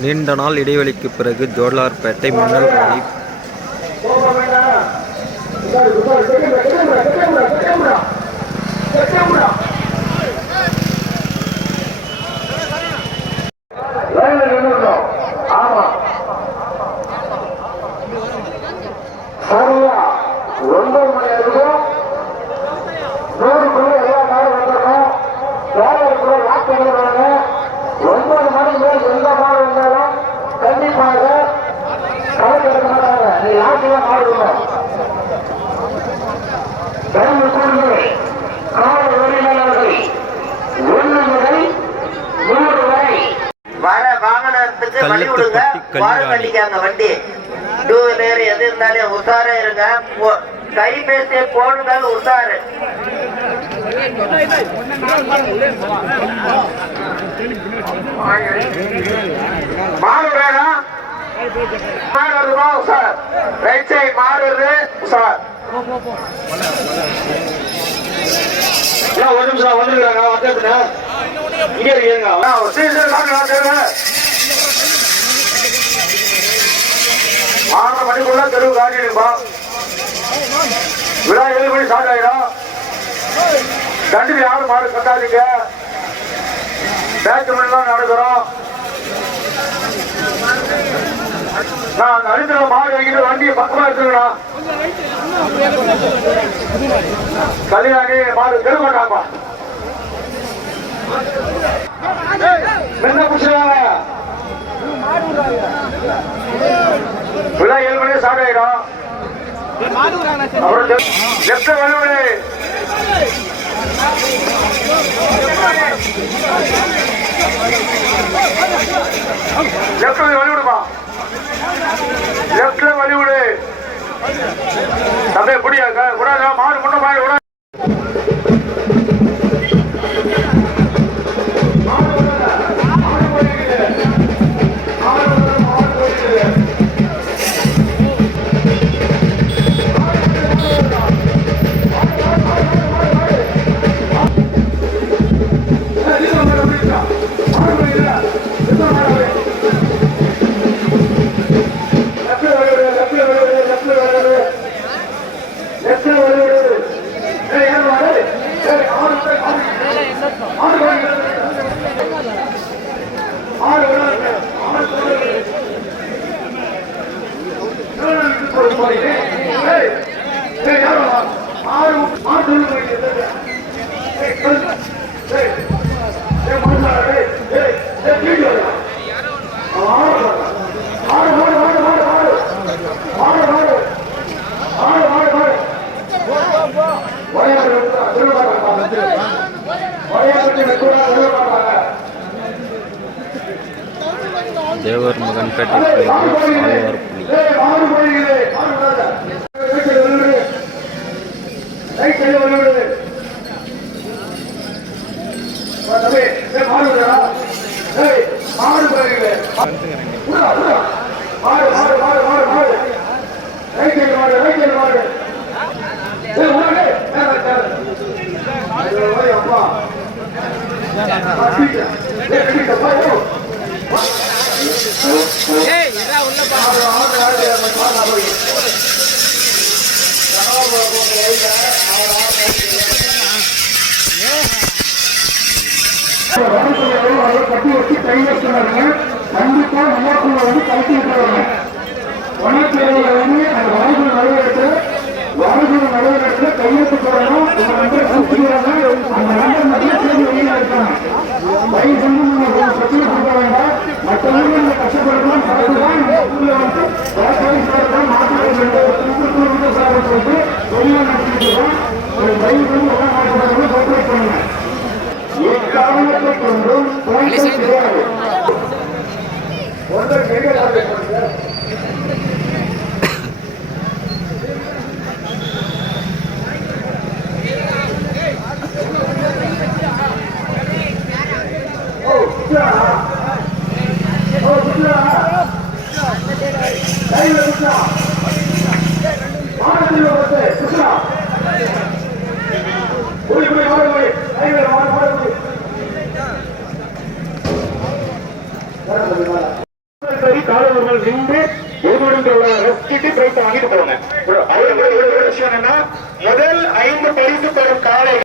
நீண்ட நாள் இடைவெளிக்கு பிறகு ஜோலார்பேட்டை மின்னல் அணி ஆமா. கட்டிக்காங்க வண்டி. டூ வீலர் எது இருந்தாலும் உஷாரா இருங்க. போ- கைபேசி போன்கள் உஷாரு. மாடு வேணும் மாடு வருமா சார் ரைட் சைடு ஒரு நிமிஷம் வந்துருக்காங்க வந்துருக்குண்ணா இங்கே இருக்கீங்க சீசன் மணிக்குள்ள விழா ஏழு மணி ஸ்டார்ட் கண்டிப்பா யாரும் மாடு கட்டாதீங்க பேட்ச் தான் நடக்கிறோம் நான் அழித்துல மாடு வண்டியை பக்கமா எடுத்துக்கலாம் கல்யாணி மாடு தெருமாட்டாப்பா என்ன விழா ஏழு மணி அப்புறம் லெப்ட் வலுவலி விடுமா லெப்ட்ல வழி விடு தம்பி புடியா கூடாது மாடு தேவர் மகன்பேட்டை பிள்ளைகள் ஆழ்வார்புலி கட்டி வச்சு கை சொன்னாங்க கண்டிப்பா நல்லா Gracias. காலவர்கள் நின்று ஒரு ரசிச்சுட்டு பிரைஸ் வாங்கிட்டு போவாங்க ஒரு விஷயம் என்னன்னா முதல் ஐந்து பரிசு பெறும் காளைகள்